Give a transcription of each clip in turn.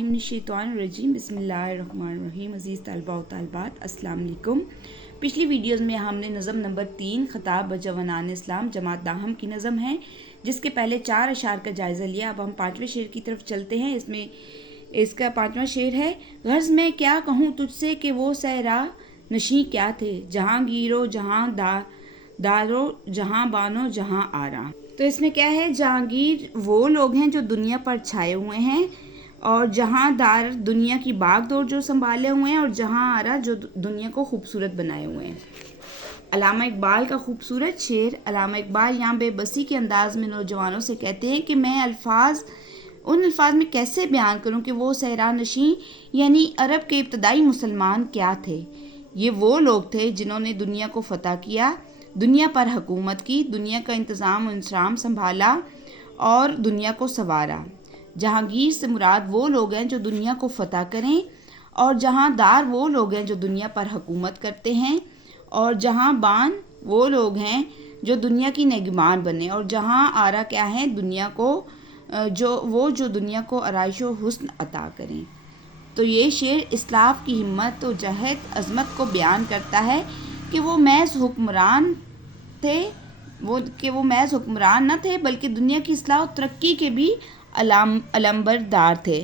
बिस्मिल्लाहिर्रहमानिर्रहीम बिस्मिल्लाहिर्रहमानिर्रहीम। अज़ीज़ तलबा व तालिबात अस्सलाम वालेकुम। पिछली वीडियोज़ में हमने नज़म नंबर 3 ख़िताब जवानान इस्लाम जमात दाहम की नज़म है, जिसके पहले 4 अशार का जायज़ा लिया। अब हम 5वें शेर की तरफ चलते हैं। इसका 5वां शेर है, गर्ज़ मैं क्या कहूँ तुझसे कि वो सहरा नशी क्या थे, जहांगीरो जहां दारो जहां बानो जहां आरा। तो इसमें क्या है, जहांगीर वो लोग हैं जो दुनिया पर छाए हुए हैं, और जहां दार दुनिया की बाग दौड़ जो संभाले हुए हैं, और जहां आरा जो दुनिया को खूबसूरत बनाए हुए हैं। अल्लामा इकबाल का खूबसूरत शेर। अल्लामा इकबाल यहाँ बेबसी के अंदाज में नौजवानों से कहते हैं कि मैं उन अल्फाज में कैसे बयान करूं कि वो सहरा नशी यानी अरब के इब्तदाई मुसलमान क्या थे। ये वो लोग थे जिन्होंने दुनिया को फतह किया, दुनिया पर हुकूमत की, दुनिया का इंतज़ाम और इंसराम संभाला और दुनिया को संवारा। जहांगीर से मुराद वो लोग हैं जो दुनिया को फतह करें, और जहांदार वो लोग हैं जो दुनिया पर हुकूमत करते हैं, और जहांबान वो लोग हैं जो दुनिया की निगहबान बने, और जहां आरा क्या है, दुनिया को जो दुनिया को आराइश व हुस्न अता करें। तो ये शेर इस्लाफ की हिम्मत और जहद अज़मत को बयान करता है कि वो महज हुक्मरान न थे, बल्कि दुनिया की इस्लाह और तरक्की के भी अलंबरदार थे,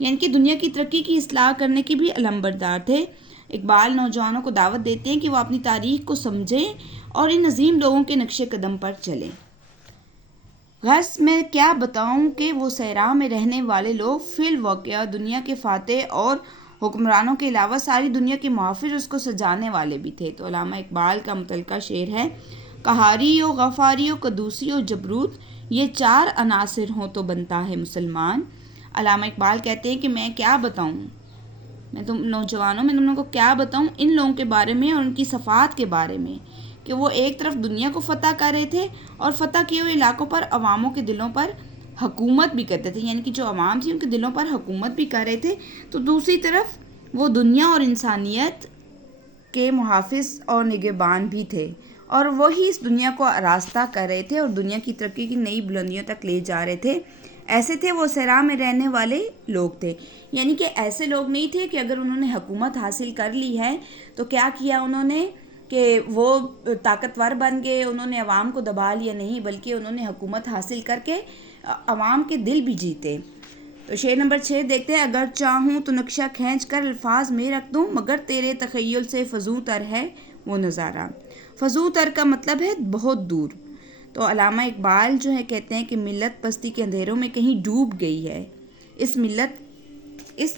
यानी कि दुनिया की तरक्की की इस्लाह करने के भी अलंबरदार थे। इकबाल नौजवानों को दावत देते हैं कि वो अपनी तारीख को समझें और इन अजीम लोगों के नक्शे कदम पर चलें। गर्ज़ मैं क्या बताऊं कि वो सहरा में रहने वाले लोग फिल वाक़या दुनिया के फातेह और हुक्मरानों के अलावा सारी दुनिया के मुहाफ़िज़ उसको सजाने वाले भी थे। तो अल्लामा इकबाल का मुतलका शेर है, कहारी ओ गफ़ारी ओ कदूसी ओ जबरूत, ये 4 अनासिर हों तो बनता है मुसलमान। अल्लामा इकबाल कहते हैं कि मैं क्या बताऊं, मैं तुम लोगों को क्या बताऊं इन लोगों के बारे में और उनकी सफ़ात के बारे में, कि वो एक तरफ दुनिया को फ़तह कर रहे थे और फ़तह किए हुए इलाकों पर अवामों के दिलों पर हुकूमत भी करते थे, यानी कि जो अवाम थी उनके दिलों पर हुकूमत भी कर रहे थे। तो दूसरी तरफ वो दुनिया और इंसानियत के मुहाफ़िज़ और निगहबान भी थे, और वही इस दुनिया को आरास्ता कर रहे थे और दुनिया की तरक्की की नई बुलंदियों तक ले जा रहे थे। ऐसे थे वो सहरा में रहने वाले लोग थे, यानी कि ऐसे लोग नहीं थे कि अगर उन्होंने हुकूमत हासिल कर ली है तो क्या किया उन्होंने कि वो ताकतवर बन गए, उन्होंने अवाम को दबा लिया, नहीं, बल्कि उन्होंने हुकूमत हासिल करके अवाम के दिल भी जीते। तो शेर नंबर 6 देखते हैं, अगर चाहूँ तो नक्शा खींच कर अल्फाज में रख दूँ, मगर तेरे तख़य्युल से फ़ज़ू तर है वो नज़ारा। फ़ज़ू तर का मतलब है बहुत दूर। तो अल्लामा इकबाल जो है कहते हैं कि मिल्लत पस्ती के अंधेरों में कहीं डूब गई है। इस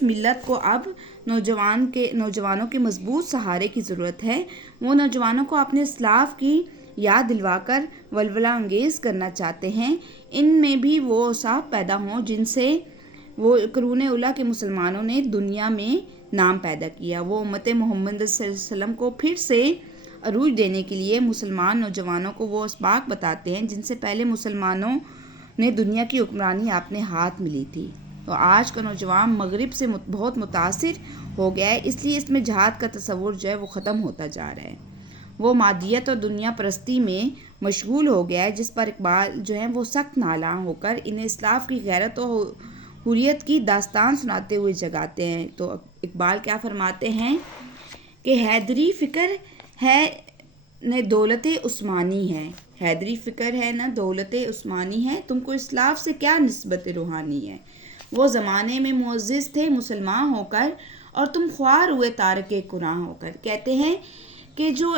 मिल्लत को अब नौजवानों के मजबूत सहारे की ज़रूरत है। वो नौजवानों को अपने इस्लाफ की याद दिलवाकर वलवला अंगेज़ करना चाहते हैं। इनमें भी वो औसाफ पैदा हों जिनसे वो कुरून उला के मुसलमानों ने दुनिया में नाम पैदा किया। वो उम्मत मोहम्मद सल्लल्लाहु अलैहि वसल्लम को फिर से अरूज देने के लिए मुसलमान नौजवानों को वो असबाक बताते हैं जिनसे पहले मुसलमानों ने दुनिया की हुक्मरानी अपने हाथ में ली थी। तो आज का नौजवान मगरिब से बहुत मुतासिर हो गया है, इसलिए इसमें जहाद का तस्वुर जो है वो ख़त्म होता जा रहा है। वो मादियत और दुनिया परस्ती में मशगूल हो गया है, जिस पर इकबाल जो है वो सख्त नाला होकर इन्हें इस्लाफ की गैरत और हुर्रियत की दास्तान सुनाते हुए जगाते हैं। तो इकबाल क्या फरमाते हैं कि हैदरी फ़िक्र है न दौलत उस्मानी है, हैदरी फ़िक्र है न दौलत उस्मानी है, तुमको इस्लाफ से क्या निस्बत रूहानी है। वो ज़माने में मुअज़्ज़िज़ थे मुसलमान होकर, और तुम ख्वार हुए तारके कुरान होकर। कहते हैं कि जो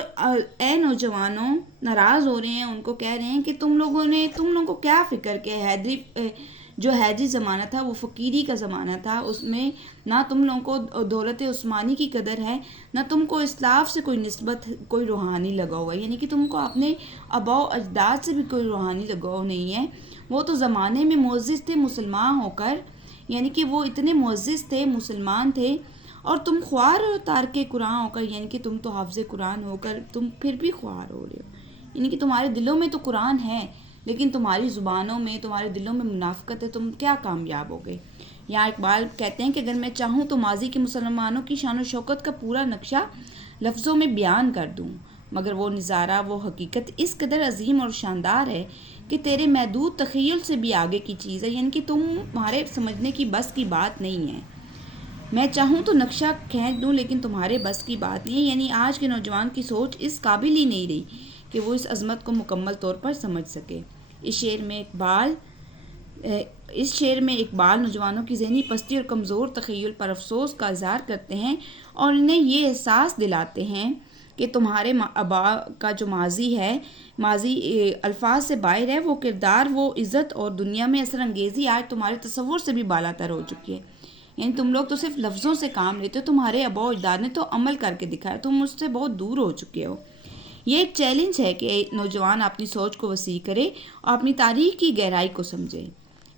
ए नौजवानों नाराज़ हो रहे हैं, उनको कह रहे हैं कि तुम लोगों को क्या फ़िक्र के जो हैदरी ज़माना था वो फ़कीरी का ज़माना था, उसमें ना तुम लोगों को दौलत उस्मानी की कदर है, ना तुमको इस्लाफ से कोई निस्बत, कोई रूहानी लगाव है, यानी कि तुमको अपने आबाओ अजदाद से भी कोई रूहानी लगाव नहीं है। वो तो ज़माने में मुअज़्ज़िज़ थे मुसलमान होकर, यानी कि वो इतने मुअज़्ज़िज़ थे, मुसलमान थे, और तुम ख्वार हो तारके कुरान होकर, यानी कि तुम तो हाफ़िज़ कुरान होकर तुम फिर भी ख्वार हो रहे हो, यानी कि तुम्हारे दिलों में तो कुरान है लेकिन तुम्हारी ज़ुबानों में, तुम्हारे दिलों में मुनाफ़िक़त है, तुम क्या कामयाब होगे। यहाँ इकबाल कहते हैं कि अगर मैं चाहूँ तो माजी के मुसलमानों की शान और शौकत का पूरा नक्शा लफ्ज़ों में बयान कर दूँ, मगर वो नज़ारा, वो हकीकत इस कदर अजीम और शानदार है کہ تیرے محدود تخیل سے بھی آگے کی چیز ہے، یعنی کہ تمہارے سمجھنے کی بس کی بات نہیں ہے۔ میں چاہوں تو نقشہ کھینچ دوں لیکن تمہارے بس کی بات نہیں ہے، یعنی آج کے نوجوان کی سوچ اس قابل ہی نہیں رہی کہ وہ اس عظمت کو مکمل طور پر سمجھ سکے۔ اس شعر میں اقبال نوجوانوں کی ذہنی پستی اور کمزور تخیل پر افسوس کا اظہار کرتے ہیں اور انہیں یہ احساس دلاتے ہیں کہ تمہارے آباء کا جو ماضی الفاظ سے باہر ہے، وہ کردار، وہ عزت اور دنیا میں اثر انگیزی آج تمہارے تصور سے بھی بالاتر ہو چکی ہے۔ یعنی تم لوگ تو صرف لفظوں سے کام لیتے ہو، تمہارے آباء و اجداد نے تو عمل کر کے دکھایا، تم اس سے بہت دور ہو چکے ہو۔ یہ ایک چیلنج ہے کہ نوجوان اپنی سوچ کو وسیع کرے اور اپنی تاریخ کی گہرائی کو سمجھے۔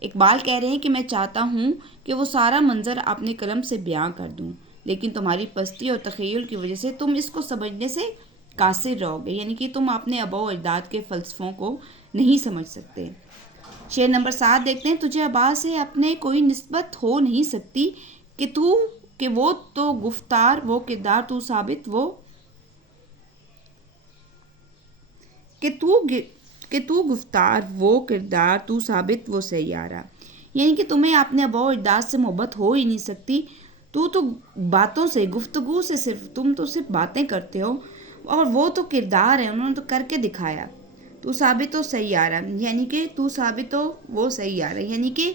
اقبال کہہ رہے ہیں کہ میں چاہتا ہوں کہ وہ سارا منظر اپنے قلم سے بیان کر دوں، لیکن تمہاری پستی اور تخیل کی وجہ سے تم اس کو سمجھنے سے قاصر رہو گے، یعنی کہ تم اپنے آباء و اجداد کے فلسفوں کو نہیں سمجھ سکتے۔ شعر نمبر 7 دیکھتے ہیں۔ تجھے آباء سے اپنے کوئی نسبت ہو نہیں سکتی کہ وہ تو گفتار وہ کردار تو ثابت وہ کہ تو گفتار وہ کردار تو ثابت وہ سیارہ، یعنی کہ تمہیں اپنے آباء و اجداد سے محبت ہو ہی نہیں سکتی، تو باتوں سے، گفتگو سے تم تو صرف باتیں کرتے ہو، اور وہ تو کردار ہے، انہوں نے تو کر کے دکھایا۔ تو ثابت ہو سیارہ، یعنی کہ تو ثابت ہو وہ سیارہ، یعنی کہ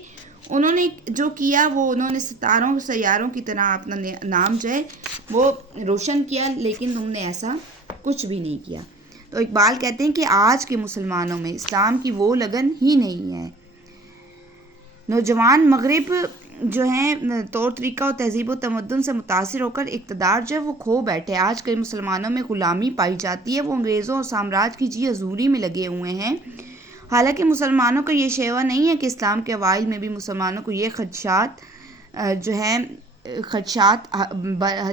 انہوں نے جو کیا وہ انہوں نے ستاروں سیاروں کی طرح اپنا نام جو ہے وہ روشن کیا، لیکن تم نے ایسا کچھ بھی نہیں کیا۔ تو اقبال کہتے ہیں کہ آج کے مسلمانوں میں اسلام کی وہ لگن ہی نہیں ہے۔ نوجوان مغرب جو ہیں طور طریقہ اور تہذیب و تمدن سے متاثر ہو کر اقتدار جو ہے وہ کھو بیٹھے۔ آج کے مسلمانوں میں غلامی پائی جاتی ہے، وہ انگریزوں اور سامراج کی جی حضوری میں لگے ہوئے ہیں۔ حالانکہ مسلمانوں کا یہ شیوا نہیں ہے کہ اسلام کے اوائل میں بھی مسلمانوں کو یہ خدشات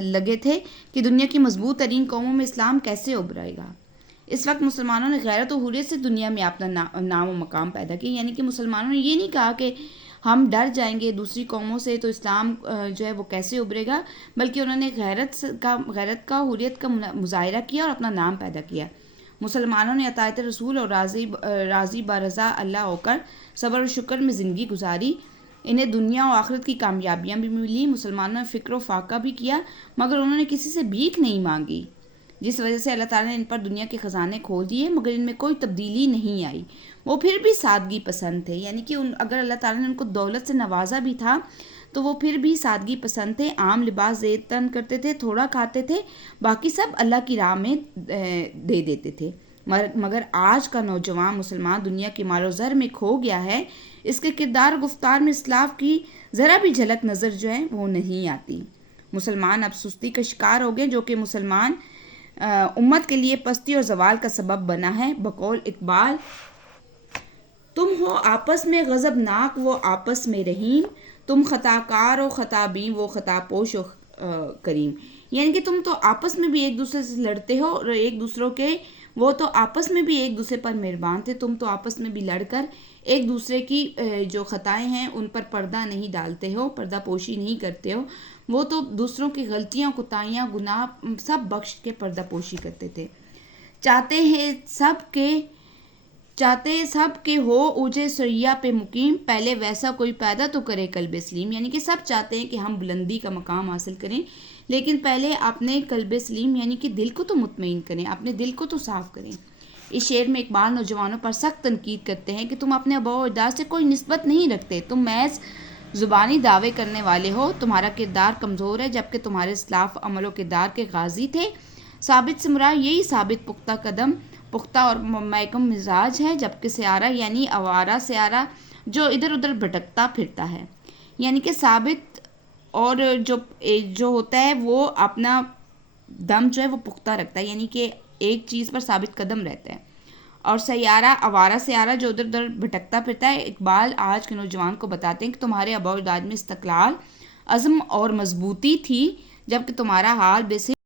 لگے تھے کہ دنیا کی مضبوط ترین قوموں میں اسلام کیسے ابھرے گا۔ اس وقت مسلمانوں نے غیرت و حریت سے دنیا میں اپنا نام و مقام پیدا کیا، یعنی کہ مسلمانوں نے یہ نہیں کہا کہ ہم ڈر جائیں گے دوسری قوموں سے تو اسلام جو ہے وہ کیسے ابھرے گا، بلکہ انہوں نے غیرت کا حریت کا مظاہرہ کیا اور اپنا نام پیدا کیا۔ مسلمانوں نے اطاعت رسول اور راضی برضا اللہ ہو کر صبر و شکر میں زندگی گزاری، انہیں دنیا و آخرت کی کامیابیاں بھی ملی۔ مسلمانوں نے فکر و فاقہ بھی کیا، مگر انہوں نے کسی سے بھیک نہیں مانگی، جس وجہ سے اللہ تعالیٰ نے ان پر دنیا کے خزانے کھول دیے، مگر ان میں کوئی تبدیلی نہیں آئی۔ وہ پھر بھی سادگی پسند تھے، یعنی کہ اگر اللہ تعالیٰ نے ان کو دولت سے نوازا بھی تھا تو وہ پھر بھی سادگی پسند تھے، عام لباس زیب تن کرتے تھے، تھوڑا کھاتے تھے، باقی سب اللہ کی راہ میں دے دیتے تھے۔ مگر آج کا نوجوان مسلمان دنیا کے مال و زر میں کھو گیا ہے، اس کے کردار و گفتار میں اسلاف کی ذرا بھی جھلک نظر جو ہے وہ نہیں آتی۔ مسلمان اب سستی کا شکار ہو گئے، جو کہ مسلمان امت کے لیے پستی اور زوال کا سبب بنا ہے۔ بقول اقبال، تم ہو آپس میں غضب ناک وہ آپس میں رحیم، تم خطا کار و خطا بین وہ خطا پوش و کریم، یعنی کہ تم تو آپس میں بھی ایک دوسرے سے لڑتے ہو اور ایک دوسروں کے وہ تو آپس میں بھی ایک دوسرے پر مہربان تھے، تم تو آپس میں بھی لڑ کر ایک دوسرے کی جو خطائیں ہیں ان پر پردہ نہیں ڈالتے ہو، پردہ پوشی نہیں کرتے ہو، وہ تو دوسروں کی غلطیاں، کوتاہیاں، گناہ سب بخش کے پردہ پوشی کرتے تھے۔ چاہتے سب کے ہو اوجے سریا پہ مقیم، پہلے ویسا کوئی پیدا تو کرے قلب سلیم، یعنی کہ سب چاہتے ہیں کہ ہم بلندی کا مقام حاصل کریں، لیکن پہلے اپنے قلب سلیم یعنی کہ دل کو تو مطمئن کریں، اپنے دل کو تو صاف کریں۔ اس شعر میں اقبال نوجوانوں پر سخت تنقید کرتے ہیں کہ تم اپنے آباء و اجداد سے کوئی نسبت نہیں رکھتے، تم محض زبانی دعوے کرنے والے ہو، تمہارا کردار کمزور ہے جبکہ تمہارے اسلاف عمل و کردار کے غازی تھے۔ ثابت سے مراد یہی ثابت پختہ قدم، پختہ اور محکم مزاج ہے، جبکہ سیارہ یعنی آوارہ سیارہ جو ادھر ادھر بھٹکتا پھرتا ہے، یعنی کہ ثابت اور جو ہوتا ہے وہ اپنا دم جو ہے وہ پختہ رکھتا ہے، یعنی کہ ایک چیز پر ثابت قدم رہتا ہے، اور سیارہ آوارہ سیارہ جو ادھر ادھر بھٹکتا پھرتا ہے۔ اقبال آج کے نوجوان کو بتاتے ہیں کہ تمہارے آباء و اجداد میں استقلال، عزم اور مضبوطی تھی، جبکہ تمہارا حال